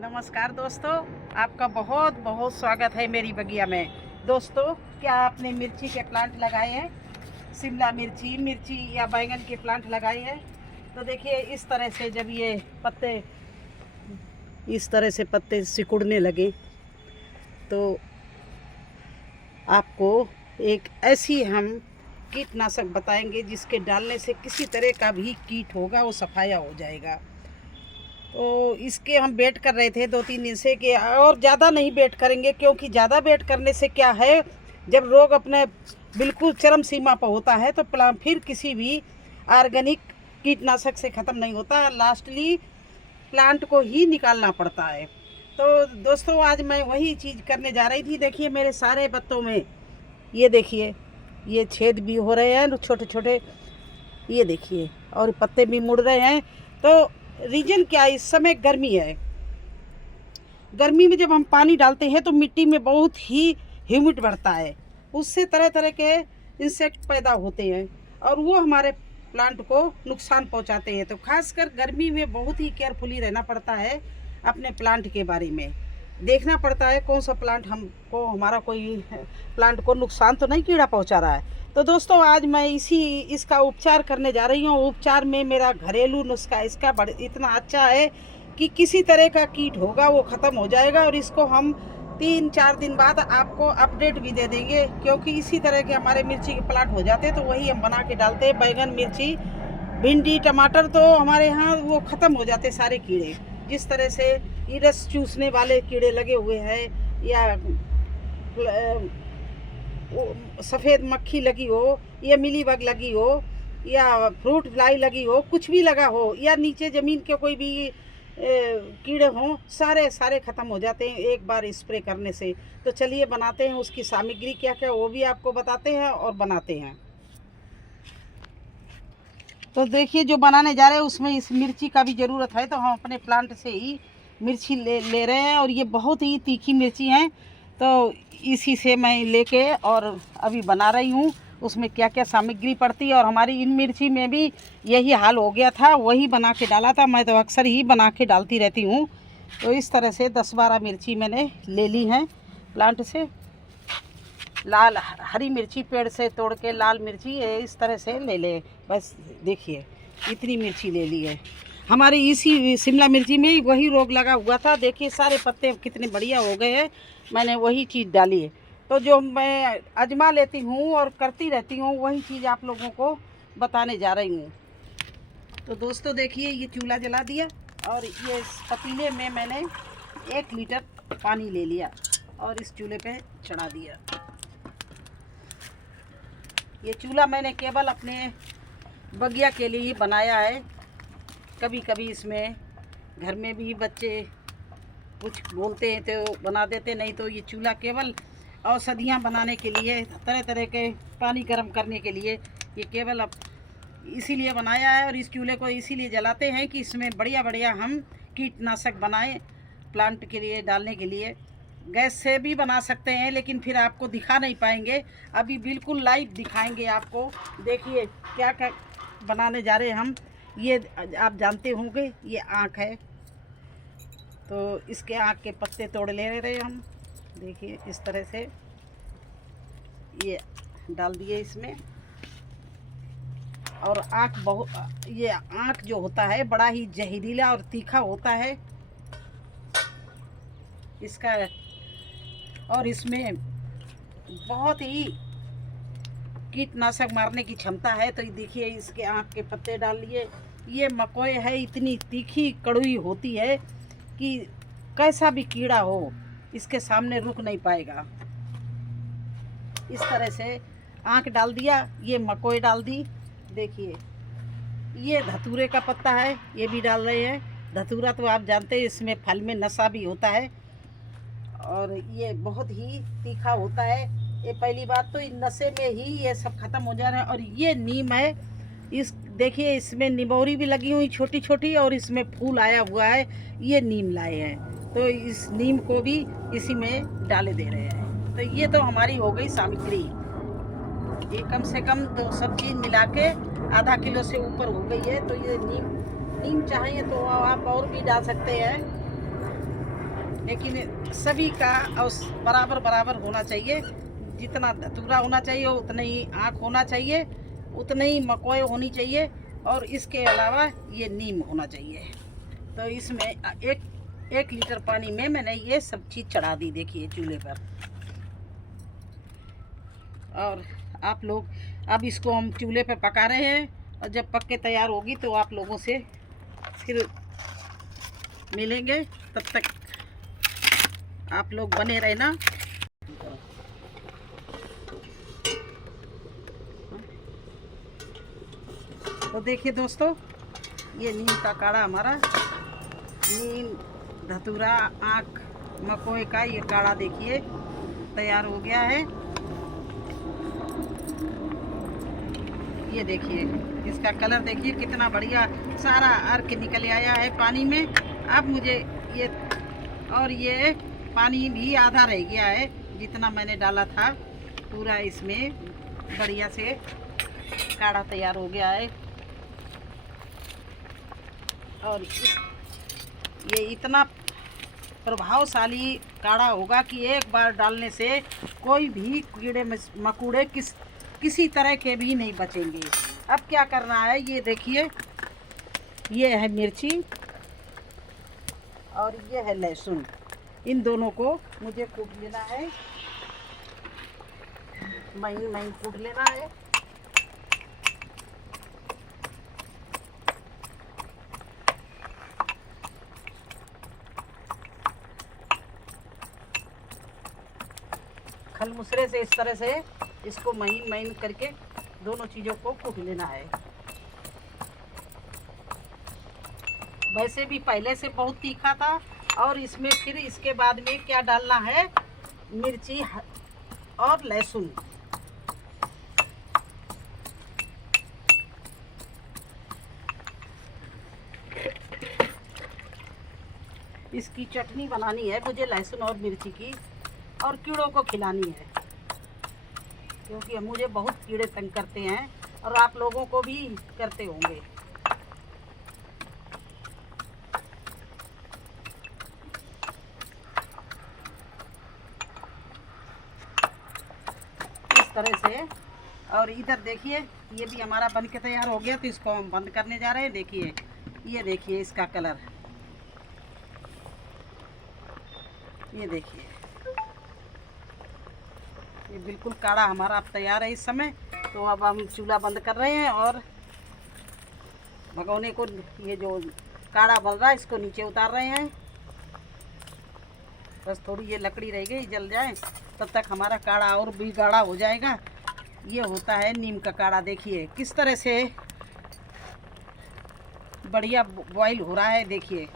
नमस्कार दोस्तों, आपका बहुत बहुत स्वागत है मेरी बगिया में। दोस्तों, क्या आपने मिर्ची के प्लांट लगाए हैं? शिमला मिर्ची या बैंगन के प्लांट लगाए हैं? तो देखिए, इस तरह से जब ये पत्ते सिकुड़ने लगे तो आपको एक ऐसी हम कीटनाशक बताएंगे जिसके डालने से किसी तरह का भी कीट होगा वो सफाया हो जाएगा। तो इसके हम वेट कर रहे थे 2-3 दिन से कि और ज़्यादा नहीं वेट करेंगे, क्योंकि ज़्यादा वेट करने से क्या है, जब रोग अपने बिल्कुल चरम सीमा पर होता है तो फिर किसी भी ऑर्गेनिक कीटनाशक से ख़त्म नहीं होता, लास्टली प्लांट को ही निकालना पड़ता है। तो दोस्तों, आज मैं वही चीज़ करने जा रही थी। देखिए, मेरे सारे पत्तों में ये देखिए, ये छेद भी हो रहे हैं छोटे छोटे, ये देखिए, और पत्ते भी मुड़ रहे हैं। तो रीजन क्या है? इस समय गर्मी है। गर्मी में जब हम पानी डालते हैं तो मिट्टी में बहुत ही ह्यूमिड बढ़ता है, उससे तरह तरह के इंसेक्ट पैदा होते हैं और वो हमारे प्लांट को नुकसान पहुंचाते हैं। तो खासकर गर्मी में बहुत ही केयरफुली रहना पड़ता है। अपने प्लांट के बारे में देखना पड़ता है कौन सा प्लांट हमको, हमारा कोई प्लांट को नुकसान तो नहीं कीड़ा पहुंचा रहा है। तो दोस्तों, आज मैं इसका उपचार करने जा रही हूँ। उपचार में मेरा घरेलू नुस्खा इसका इतना अच्छा है कि किसी तरह का कीट होगा वो ख़त्म हो जाएगा, और इसको हम 3-4 दिन बाद आपको अपडेट भी दे देंगे, क्योंकि इसी तरह के हमारे मिर्ची के प्लांट हो जाते हैं तो वही हम बना के डालते हैं। बैगन, मिर्ची, भिंडी, टमाटर तो हमारे यहाँ वो ख़त्म हो जाते सारे कीड़े। जिस तरह से रस चूसने वाले कीड़े लगे हुए हैं, या सफ़ेद मक्खी लगी हो, या मिलीबग लगी हो, या फ्रूट फ्लाई लगी हो, कुछ भी लगा हो, या नीचे ज़मीन के कोई भी कीड़े हों, सारे ख़त्म हो जाते हैं एक बार स्प्रे करने से। तो चलिए बनाते हैं, उसकी सामग्री क्या क्या वो भी आपको बताते हैं और बनाते हैं। तो देखिए, जो बनाने जा रहे हैं उसमें इस मिर्ची का भी ज़रूरत है, तो हम अपने प्लांट से ही मिर्ची ले रहे हैं, और ये बहुत ही तीखी मिर्ची हैं, तो इसी से मैं लेके और अभी बना रही हूँ। उसमें क्या क्या सामग्री पड़ती है, और हमारी इन मिर्ची में भी यही हाल हो गया था, वही बना के डाला था। मैं तो अक्सर ही बना के डालती रहती हूँ। तो इस तरह से 10-12 मिर्ची मैंने ले ली हैं प्लांट से। लाल हरी मिर्ची पेड़ से तोड़ के, लाल मिर्ची इस तरह से ले ले। बस देखिए, इतनी मिर्ची ले ली है। हमारी इसी शिमला मिर्ची में ही वही रोग लगा हुआ था। देखिए, सारे पत्ते कितने बढ़िया हो गए हैं, मैंने वही चीज़ डाली है। तो जो मैं आजमा लेती हूँ और करती रहती हूँ, वही चीज़ आप लोगों को बताने जा रही हूँ। तो दोस्तों देखिए, ये चूल्हा जला दिया, और ये इस पतीले में मैंने 1 लीटर पानी ले लिया और इस चूल्हे पे चढ़ा दिया। ये चूल्हा मैंने केवल अपने बगिया के लिए ही बनाया है। कभी कभी इसमें घर में भी बच्चे कुछ बोलते हैं तो बना देते, नहीं तो ये चूल्हा केवल औषधियाँ बनाने के लिए, तरह तरह के पानी गर्म करने के लिए ये केवल अब इसीलिए बनाया है। और इस चूल्हे को इसीलिए जलाते हैं कि इसमें बढ़िया बढ़िया हम कीटनाशक बनाएं प्लांट के लिए डालने के लिए। गैस से भी बना सकते हैं, लेकिन फिर आपको दिखा नहीं पाएंगे। अभी बिल्कुल लाइव दिखाएंगे आपको। देखिए, क्या क्या बनाने जा रहे हैं हम। ये आप जानते होंगे, ये आँख है, तो इसके आँख के पत्ते तोड़ ले रहे हैं हम। देखिए, इस तरह से ये डाल दिए इसमें। और ये आँख जो होता है बड़ा ही जहरीला और तीखा होता है इसका, और इसमें बहुत ही कीटनाशक मारने की क्षमता है। तो देखिए, इसके आँख के पत्ते डाल लिए। ये मकोए है, इतनी तीखी कड़वी होती है कि कैसा भी कीड़ा हो इसके सामने रुक नहीं पाएगा। इस तरह से आँख डाल दिया, ये मकोए डाल दी। देखिए, ये धतूरे का पत्ता है, ये भी डाल रहे हैं। धतूरा तो आप जानते हैं, इसमें फल में नशा भी होता है और ये बहुत ही तीखा होता है। ये पहली बात तो इन नशे में ही ये सब ख़त्म हो जा रहा है। और ये नीम है, इस देखिए, इसमें निमोरी भी लगी हुई छोटी छोटी, और इसमें फूल आया हुआ है। ये नीम लाए हैं, तो इस नीम को भी इसी में डाले दे रहे हैं। तो ये तो हमारी हो गई सामग्री। ये कम से कम तो सब चीज़ मिला के आधा किलो से ऊपर हो गई है। तो ये नीम चाहिए तो आप और भी डाल सकते हैं। लेकिन सभी का बराबर बराबर होना चाहिए। जितना धतूरा होना चाहिए उतना ही आँख होना चाहिए, उतने ही मकोए होनी चाहिए, और इसके अलावा ये नीम होना चाहिए। तो इसमें एक लीटर पानी में मैंने ये सब चीज़ चढ़ा दी, देखिए चूल्हे पर। और आप लोग, अब इसको हम चूल्हे पर पका रहे हैं, और जब पक के तैयार होगी तो आप लोगों से फिर मिलेंगे। तब तक आप लोग बने रहना। तो देखिए दोस्तों, ये नीम का काढ़ा हमारा, नीम, धतूरा, आँख, मकोए का ये काढ़ा देखिए तैयार हो गया है। ये देखिए इसका कलर देखिए कितना बढ़िया, सारा अर्क निकल आया है पानी में। अब मुझे ये, और ये पानी भी आधा रह गया है जितना मैंने डाला था, पूरा इसमें बढ़िया से काढ़ा तैयार हो गया है। और ये इतना प्रभावशाली काढ़ा होगा कि एक बार डालने से कोई भी कीड़े मकोड़े किसी तरह के भी नहीं बचेंगे। अब क्या करना है, ये देखिए, ये है मिर्ची और ये है लहसुन। इन दोनों को मुझे कूट लेना है, महीन महीन कूट लेना है। खलमुसरे से इस तरह से इसको महीन महीन करके दोनों चीज़ों को कूट लेना है। वैसे भी पहले से बहुत तीखा था, और इसमें फिर इसके बाद में क्या डालना है, मिर्ची और लहसुन। इसकी चटनी बनानी है मुझे, लहसुन और मिर्ची की, और कीड़ों को खिलानी है, क्योंकि मुझे बहुत कीड़े तंग करते हैं और आप लोगों को भी करते होंगे। इस तरह से। और इधर देखिए, ये भी हमारा बन के तैयार हो गया, तो इसको हम बंद करने जा रहे हैं। देखिए, ये देखिए इसका कलर, ये देखिए, ये बिल्कुल काढ़ा हमारा अब तैयार है इस समय। तो अब हम चूल्हा बंद कर रहे हैं, और भगोने को, ये जो काढ़ा बल रहा है इसको नीचे उतार रहे हैं। बस थोड़ी ये लकड़ी रह गई, जल जाए तब तक हमारा काढ़ा और भी गाढ़ा हो जाएगा। ये होता है नीम का काढ़ा। देखिए किस तरह से बढ़िया बॉईल हो रहा है, देखिए।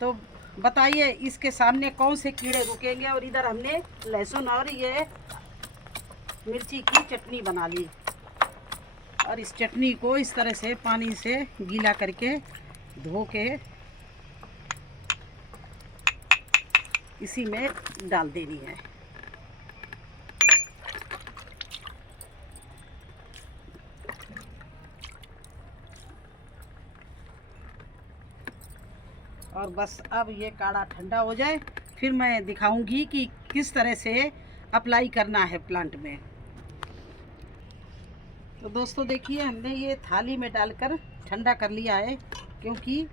तो बताइए इसके सामने कौन से कीड़े रुकेंगे। और इधर हमने लहसुन और ये मिर्ची की चटनी बना ली, और इस चटनी को इस तरह से पानी से गीला करके धो के इसी में डाल देनी है। और बस अब ये काढ़ा ठंडा हो जाए, फिर मैं दिखाऊंगी कि किस तरह से अप्लाई करना है प्लांट में। तो दोस्तों देखिए, हमने ये थाली में डालकर ठंडा कर लिया है, क्योंकि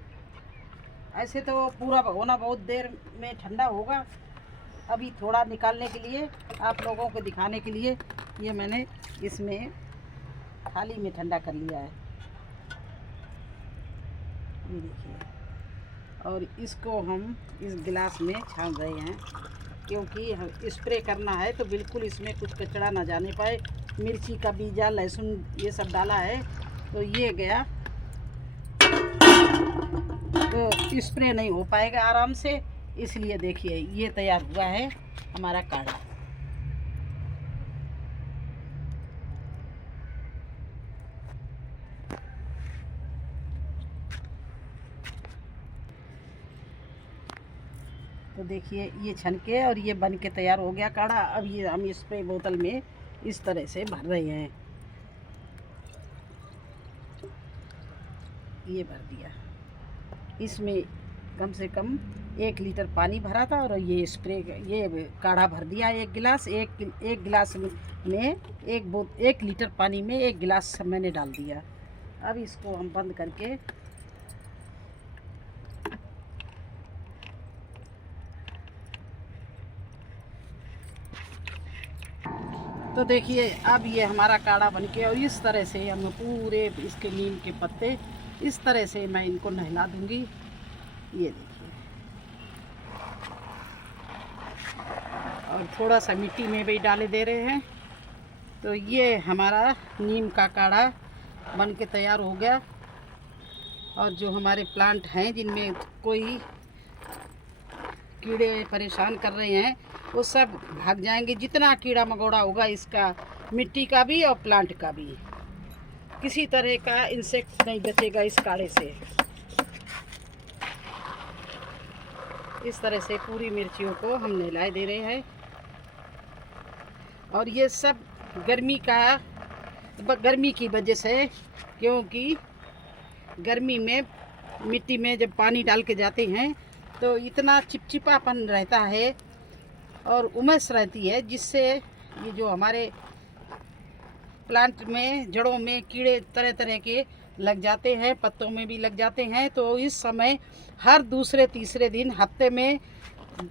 ऐसे तो पूरा भगोना बहुत देर में ठंडा होगा। अभी थोड़ा निकालने के लिए, आप लोगों को दिखाने के लिए, ये मैंने इसमें थाली में ठंडा कर लिया है, ये देखिए। और इसको हम इस गिलास में छान रहे हैं, क्योंकि स्प्रे करना है तो बिल्कुल इसमें कुछ कचरा ना जाने पाए। मिर्ची का बीजा, लहसुन, ये सब डाला है, तो ये गया तो स्प्रे नहीं हो पाएगा आराम से। इसलिए देखिए ये तैयार हुआ है हमारा काढ़ा। तो देखिए ये छनके और ये बन के तैयार हो गया काढ़ा। अब ये हम स्प्रे बोतल में इस तरह से भर रहे हैं, ये भर दिया। इसमें कम से कम 1 लीटर पानी भरा था और ये स्प्रे ये काढ़ा भर दिया 1 गिलास। एक गिलास में 1 लीटर पानी में 1 गिलास मैंने डाल दिया। अब इसको हम बंद करके तो देखिए अब ये हमारा काढ़ा बनके और इस तरह से हम पूरे इसके नीम के पत्ते इस तरह से मैं इनको नहला दूंगी। ये देखिए, और थोड़ा सा मिट्टी में भी डाले दे रहे हैं। तो ये हमारा नीम का काढ़ा बन के तैयार हो गया। और जो हमारे प्लांट हैं जिनमें कोई कीड़े परेशान कर रहे हैं वो सब भाग जाएंगे। जितना कीड़ा मकोड़ा होगा इसका, मिट्टी का भी और प्लांट का भी, किसी तरह का इंसेक्ट नहीं बचेगा इस काढ़े से। इस तरह से पूरी मिर्चियों को हम नहलाए दे रहे हैं। और ये सब गर्मी की वजह से, क्योंकि गर्मी में मिट्टी में जब पानी डाल के जाते हैं तो इतना चिपचिपापन रहता है और उमस रहती है, जिससे ये जो हमारे प्लांट में जड़ों में कीड़े तरह तरह के लग जाते हैं, पत्तों में भी लग जाते हैं। तो इस समय हर दूसरे तीसरे दिन हफ्ते में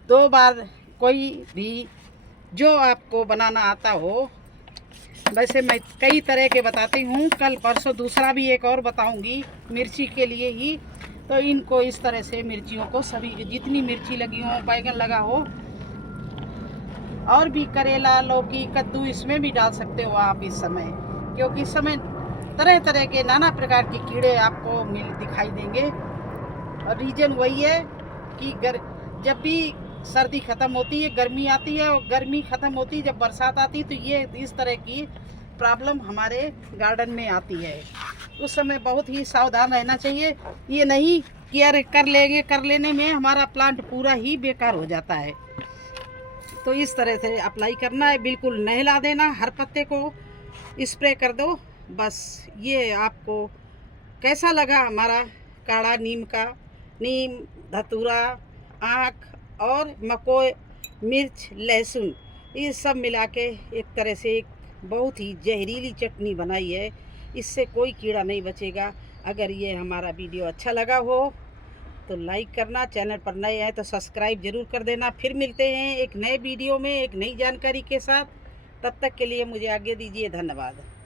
2 बार कोई भी जो आपको बनाना आता हो, वैसे मैं कई तरह के बताती हूँ, कल परसों दूसरा भी एक और बताऊँगी मिर्ची के लिए ही। तो इनको इस तरह से मिर्चियों को सभी जितनी मिर्ची लगी हो, बैगन लगा हो, और भी करेला, लौकी, कद्दू इसमें भी डाल सकते हो आप इस समय, क्योंकि इस समय तरह तरह के नाना प्रकार के कीड़े आपको दिखाई देंगे। और रीज़न वही है कि जब भी सर्दी ख़त्म होती है गर्मी आती है, और गर्मी ख़त्म होती है जब बरसात आती है, तो ये इस तरह की प्रॉब्लम हमारे गार्डन में आती है। उस समय बहुत ही सावधान रहना चाहिए। ये नहीं कि अरे कर लेने में हमारा प्लांट पूरा ही बेकार हो जाता है। तो इस तरह से अप्लाई करना है, बिल्कुल नहला देना, हर पत्ते को स्प्रे कर दो बस। ये आपको कैसा लगा हमारा काढ़ा नीम का? नीम, धतूरा, आँख और मकोय, मिर्च, लहसुन, ये सब मिला के एक तरह से एक बहुत ही जहरीली चटनी बनाई है। इससे कोई कीड़ा नहीं बचेगा। अगर ये हमारा वीडियो अच्छा लगा हो तो लाइक करना, चैनल पर नए हैं तो सब्सक्राइब ज़रूर कर देना। फिर मिलते हैं एक नए वीडियो में एक नई जानकारी के साथ। तब तक के लिए मुझे आज्ञा दीजिए। धन्यवाद।